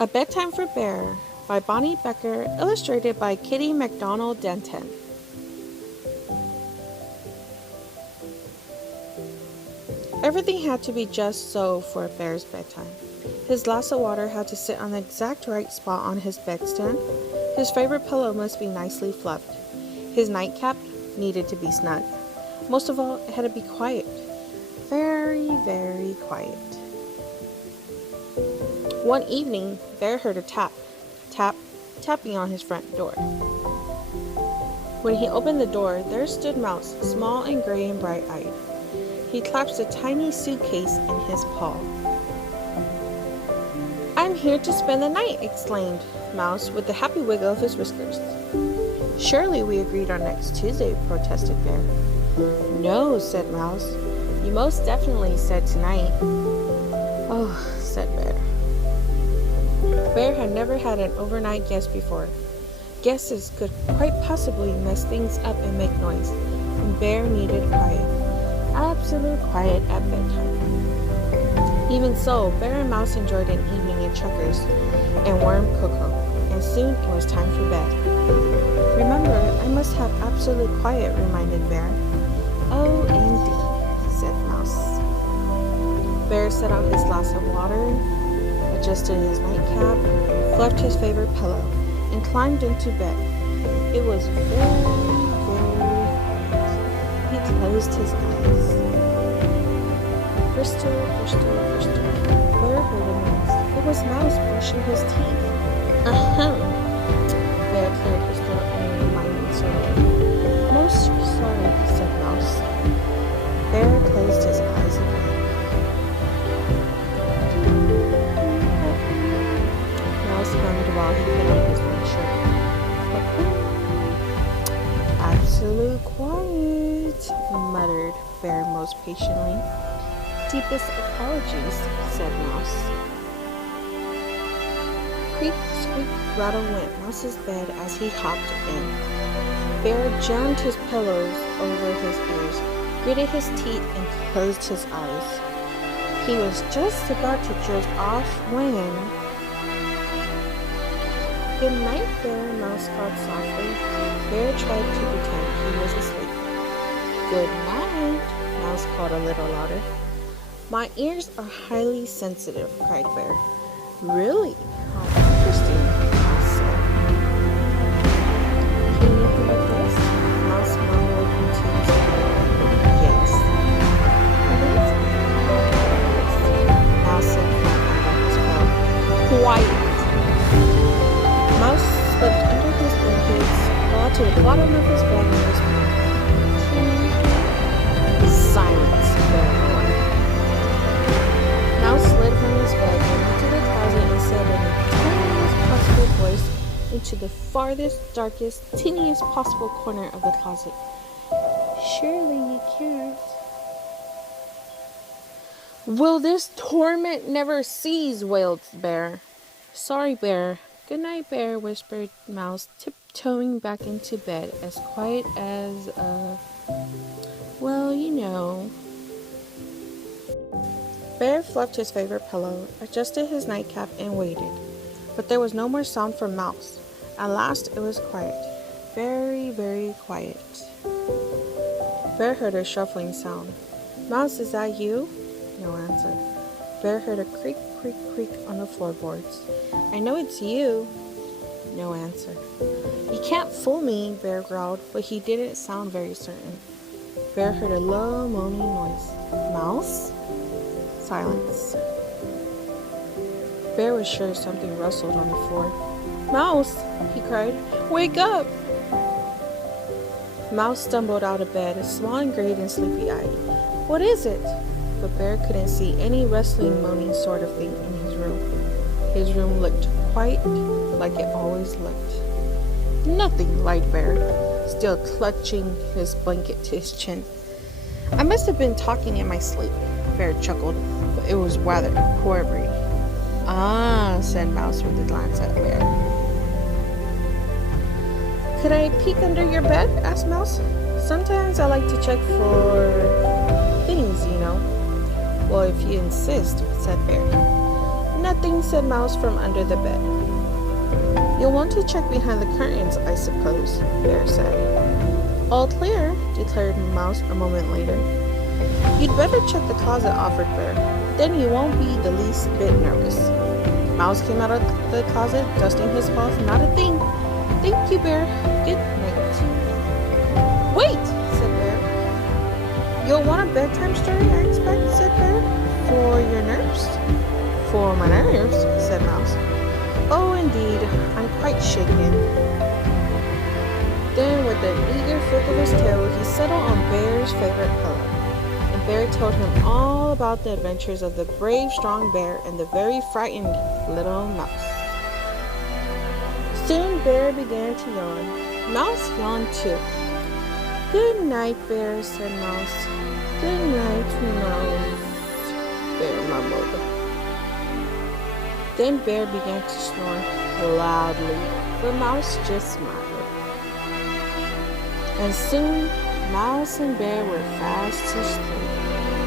A Bedtime for Bear by Bonnie Becker, illustrated by Kitty MacDonald Denton. Everything had to be just so for a bear's bedtime. His glass of water had to sit on the exact right spot on his bedstand. His favorite pillow must be nicely fluffed. His nightcap needed to be snug. Most of all, it had to be quiet. Very, very quiet. One evening, Bear heard a tapping on his front door. When he opened the door, there stood Mouse, small and gray and bright-eyed. He clasped a tiny suitcase in his paw. "I'm here to spend the night," exclaimed Mouse with a happy wiggle of his whiskers. "Surely we agreed on next Tuesday," protested Bear. "No," said Mouse. "You most definitely said tonight." "Oh," said Bear. Bear had never had an overnight guest before. Guests could quite possibly mess things up and make noise, and Bear needed quiet. Absolute quiet at bedtime. Even so, Bear and Mouse enjoyed an evening in checkers and warm cocoa, and soon it was time for bed. "Remember, I must have absolute quiet," reminded Bear. "Oh, indeed," said Mouse. Bear set out his glass of water, adjusted his nightcap, fluffed his favorite pillow, and climbed into bed. It was very, very quiet. He closed his eyes. Bristol, Bristol, Bristol. Bear heard a noise. It was Mouse brushing his teeth. Ahem. Bear cleared his throat and reminded himself. "Most sorry," said Mouse. Bear closed his eyes again. Mouse hummed while he put on his new shirt. "Absolute quiet," muttered Bear most patiently. "Deepest apologies," said Mouse. Creak, squeak, rattle went Mouse's bed as he hopped in. Bear jammed his pillows over his ears, gritted his teeth, and closed his eyes. He was just about to drift off when... "Good night, Bear," Mouse called softly. Bear tried to pretend he was asleep. "Good night," Mouse called a little louder. "My ears are highly sensitive," cried Bear. "Really? How interesting," Mouse said. "Can you hear this?" Mouse mumbled into his pillow. "Yes." "Please?" Mouse said from under his pillow. "Quiet!" Mouse slipped under his blankets, crawled to the bottom of his bed and whispered, "Silence, Bear roared. Mouse slid from his bed and into the closet and said in the tiniest possible voice into the farthest, darkest, teeniest possible corner of the closet, "Surely you can't." "Will this torment never cease?" wailed Bear. "Sorry, Bear." "Good night, Bear," whispered Mouse, tiptoeing back into bed, as quiet as well, you know. Bear fluffed his favorite pillow, adjusted his nightcap, and waited. But there was no more sound from Mouse. At last it was quiet. Very, very quiet. Bear heard a shuffling sound. "Mouse, is that you?" No answer. Bear heard a creak, creak, creak on the floorboards. "I know it's you." No answer. "You can't fool me," Bear growled, but he didn't sound very certain. Bear heard a low, moaning noise. "Mouse?" Silence. Bear was sure something rustled on the floor. "Mouse!" he cried. "Wake up!" Mouse stumbled out of bed, small and gray and sleepy-eyed. "What is it?" But Bear couldn't see any rustling, moaning sort of thing in his room. His room looked quite like it always looked. "Nothing," lied Bear, still clutching his blanket to his chin. "I must have been talking in my sleep," Bear chuckled, but it was rather horribly. "Ah," said Mouse with a glance at Bear. "Could I peek under your bed?" asked Mouse. "Sometimes I like to check for things, you know." "Well, if you insist," said Bear. Nothing, said Mouse from under the bed. You'll want to check behind the curtains, I suppose, Bear said. All clear, declared Mouse a moment later. You'd better check the closet, offered Bear. Then you won't be the least bit nervous. Mouse came out of the closet, dusting his paws. Not a thing. Thank you, Bear. Good night. Wait, said Bear. You'll want a bedtime story, I expect, said Bear. For your nerves? For my nerves, said Mouse. Oh, indeed, I'm quite shaken. Then, with an eager flick of his tail, he settled on Bear's favorite pillow. And Bear told him all about the adventures of the brave, strong bear and the very frightened little mouse. Soon, Bear began to yawn. Mouse yawned too. Good night, Bear, said Mouse. Good night, Mouse, Bear mumbled. Then Bear began to snore loudly, but Mouse just smiled. And soon, Mouse and Bear were fast asleep.